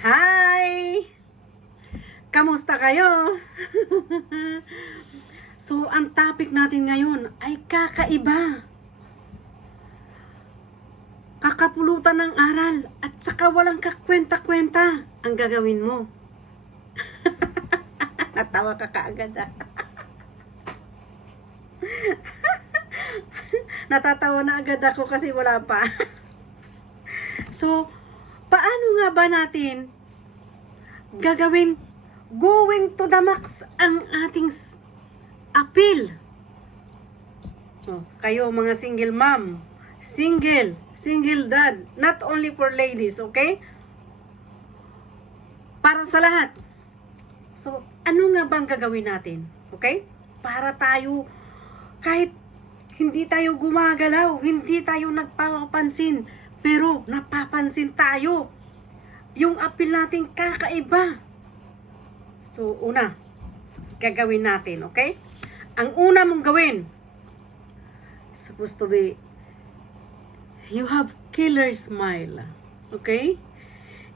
Hi! Kamusta kayo? So, ang topic natin ngayon ay kakaiba. Kakapulutan ng aral at saka walang kakwenta-kwenta ang gagawin mo. Natawa ka kaagad ah. Natatawa na agad ako kasi wala pa. So, paano nga ba natin gagawin going to the max ang ating appeal? So, kayo mga single mom, single dad, not only for ladies, okay? Para sa lahat. So, ano nga bang gagawin natin? Okay? Para tayo, kahit hindi tayo gumagalaw, hindi tayo nagpapansin, pero napapansin tayo. Yung appeal natin kakaiba. So, una, gagawin natin, okay? Ang una mong gawin, supposed to be, you have killer smile. Okay?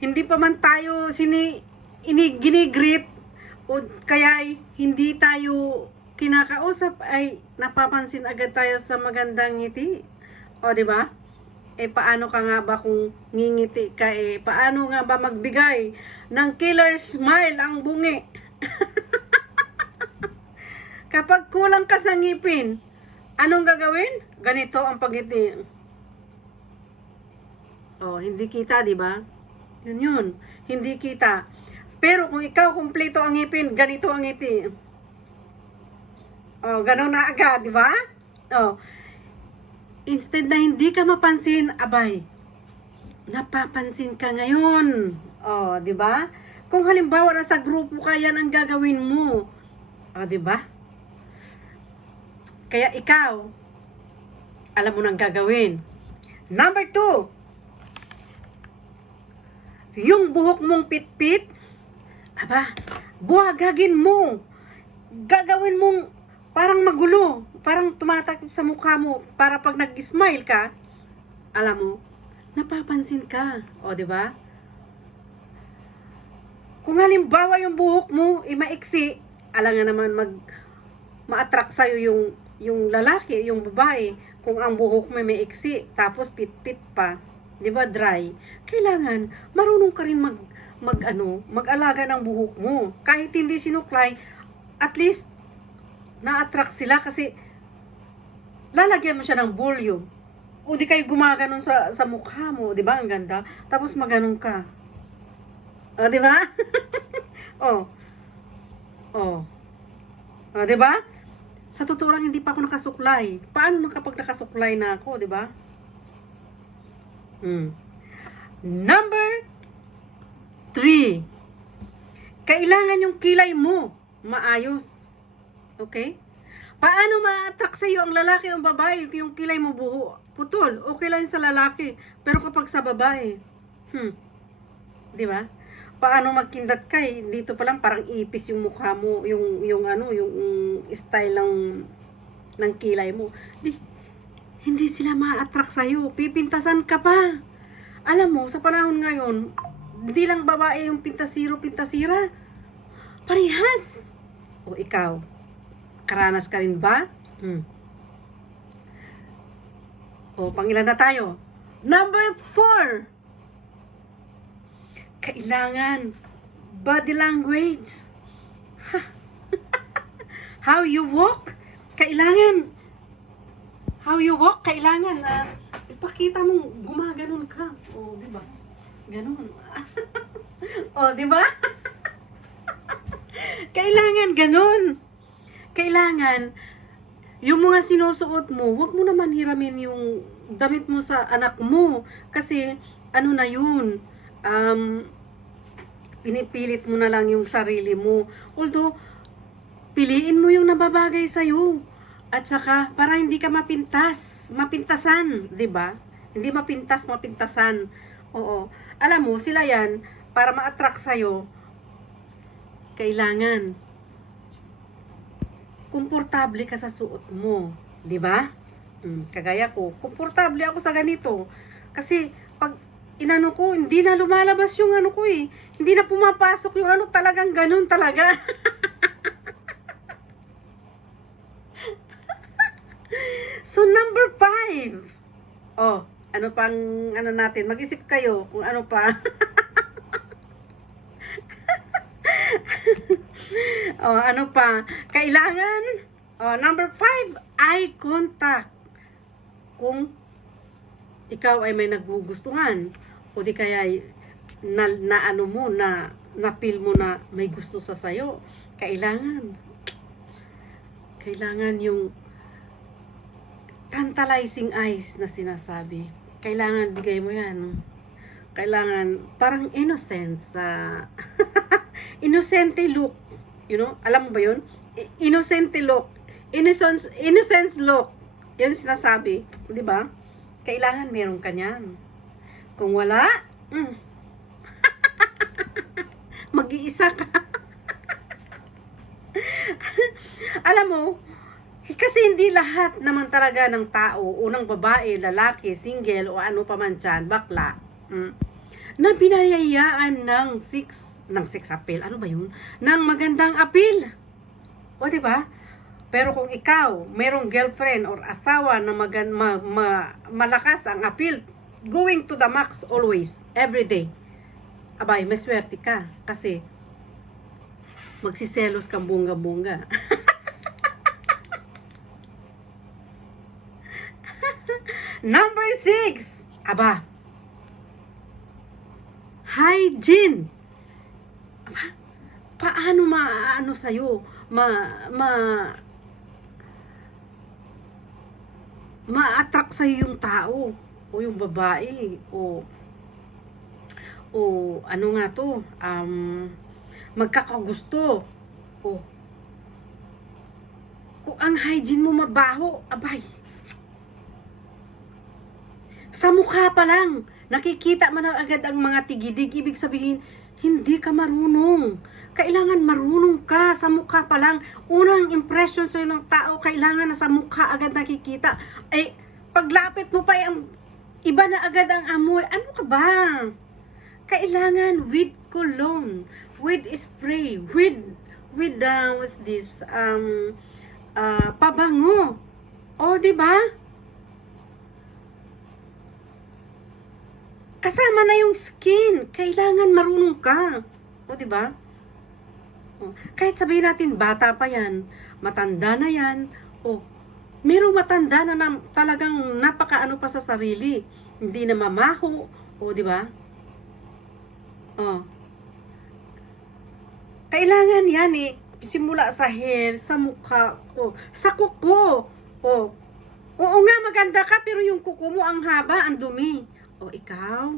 Hindi pa man tayo ginigreet o kaya hindi tayo kinakausap ay napapansin agad tayo sa magandang ngiti. O, di ba? Paano ka nga ba kung ngingiti ka paano nga ba magbigay ng killer smile ang bungi? Kapag kulang ka sa ngipin, anong gagawin? Ganito ang pagngiti. Oh, hindi kita, di ba? Yun. Hindi kita. Pero kung ikaw kumpleto ang ngipin, ganito ang ngiti. Oh, gano'n na agad, di ba? Oh. Instead na hindi ka mapansin, abay, napapansin ka ngayon. Oh, di ba? Kung halimbawa nasa grupo ka, yan ang gagawin mo. Oh, di ba? Kaya ikaw, alam mo nang gagawin. Number 2, yung buhok mong pitpit, aba, buhagagin mo. Gagawin mong parang magulo, parang tumatakip sa mukha mo, para pag nag-smile ka, alam mo, napapansin ka. O, di ba? Kung halimbawa yung buhok mo maiksi, alam nga naman ma-attract sa'yo yung lalaki, yung babae. Kung ang buhok mo maiksi, tapos pit-pit pa, di ba, dry, kailangan marunong ka rin mag-alaga ng buhok mo. Kahit hindi sinuklay, at least na-attract sila kasi lalagyan mo siya ng volume. O di kayo gumaganon sa mukha mo, di ba? Ang ganda. Tapos maganon ka. O, di ba? O. Di ba? Sa totoo lang, hindi pa ako nakasuklay. Paano kapag nakasuklay na ako, di ba? Number 3. Kailangan yung kilay mo maayos. Okay? Paano ma-attract sa'yo ang lalaki o ang babae? Yung kilay mo putol, okay lang sa lalaki. Pero kapag sa babae, di ba? Paano magkindat ka dito pa lang parang ipis yung mukha mo, yung style ng kilay mo. Hindi sila ma-attract sa'yo. Pipintasan ka pa. Alam mo, sa panahon ngayon, hindi lang babae yung pintasira. Parehas. O ikaw, karanas ka rin ba? O, pangilan na tayo? Number 4. Kailangan body language. How you walk, kailangan. Ipakita mong gumaganon ka. O, di ba? Ganon. O, di ba? Kailangan ganon. Kailangan, yung mga sinusuot mo, huwag mo naman hiramin yung damit mo sa anak mo. Kasi, ano na yun, pinipilit mo na lang yung sarili mo. Although, piliin mo yung nababagay sa'yo. At saka, para hindi ka mapintasan, di ba? Hindi mapintasan. Oo. Alam mo, sila yan, para ma-attract sa'yo, kailangan komportable ka sa suot mo, di ba? Kagaya ko, komportable ako sa ganito. Kasi pag inano ko, hindi na lumalabas yung ano ko eh. Hindi na pumapasok yung ano, talagang ganun talaga. So, number 5. Oh, ano pang, ano natin, mag-isip kayo kung ano pa. Oh, ano pa, kailangan, oh, number 5, eye contact. Kung ikaw ay may naggugustuhan, o di kaya na ano mo, na feel mo na may gusto sa sayo, kailangan yung tantalizing eyes na sinasabi. Kailangan bigay mo yan. Kailangan parang innocence, innocente look, you know, alam mo ba yun? Innocente look, innocence look, yun sinasabi, di ba? Kailangan meron ka niyan. Kung wala, mag-iisa ka. Alam mo, kasi hindi lahat naman talaga ng tao, unang babae, lalaki, single, o ano pa man dyan, bakla, na binayayaan ng sex appeal. Ano ba yun? Ng magandang appeal. O, diba? Pero kung ikaw, merong girlfriend or asawa na malakas ang appeal, going to the max always, every day, abay, may swerte ka. Kasi, magsiselos kang bunga-bunga. Number 6, aba, hygiene. Aba, paano maano sa'yo, ma-attract sa'yo yung tao, o yung babae, o ano nga to, magkakagusto, o kung ang hygiene mo mabaho, abay, sa mukha pa lang, nakikita mo na agad ang mga tigidig, ibig sabihin, hindi ka marunong. Kailangan marunong ka sa mukha pa lang. Unang impression sa'yo ng tao, kailangan na sa mukha agad nakikita. Eh, paglapit mo pa, iba na agad ang amoy. Ano ka ba? Kailangan with cologne, with spray, with what's this, pabango. O, di ba? Kasama na yung skin. Kailangan marunong ka. O, di ba? Kahit sabihin natin, bata pa yan, matanda na yan, o, merong matanda na, talagang napakaano pa sa sarili. Hindi na mamaho. O, di ba? O. Kailangan yan eh. Simula sa hair, sa mukha, o, sa kuko. O, oo nga, maganda ka, pero yung kuko mo ang haba, ang dumi. O ikaw,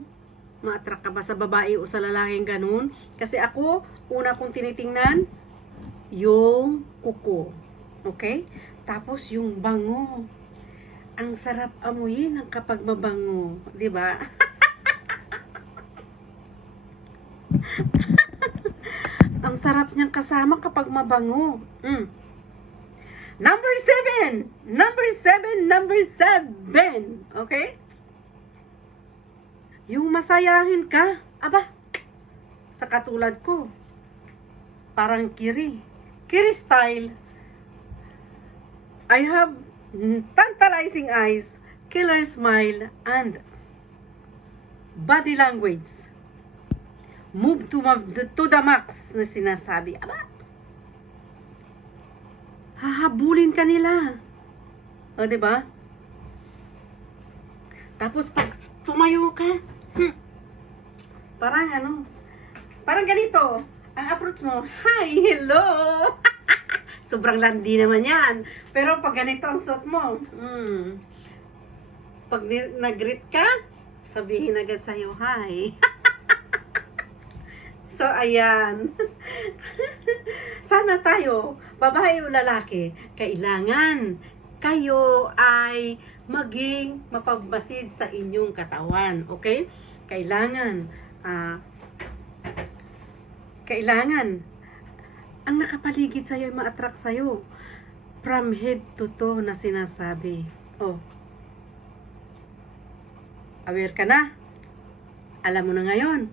ma-attract ka ba sa babae o sa lalaking ganun? Kasi ako, una kong tinitingnan, yung kuko. Okay? Tapos yung bango. Ang sarap amuyin ang kapag mabango. Diba? Ang sarap niyang kasama kapag mabango. Number 7. Number 7. Okay? Yung masayahin ka, aba, sa katulad ko, parang Kiri style. I have tantalizing eyes, killer smile, and body language. Move to the max na sinasabi. Aba, hahabulin ka nila. O, diba? Tapos pag tumayo ka, parang ganito, ang approach mo, hi, hello. Sobrang landi naman yan. Pero pag ganito ang suot mo, pag nag-greet ka, sabihin agad sa'yo, hi. So, ayan. Sana tayo, babae o lalaki, kailangan kayo ay maging mapagbasid sa inyong katawan. Okay? Kailangan ang nakapaligid sa'yo ay ma-attract sa'yo. From head to toe na sinasabi. Oh. Aware ka na? Alam mo na ngayon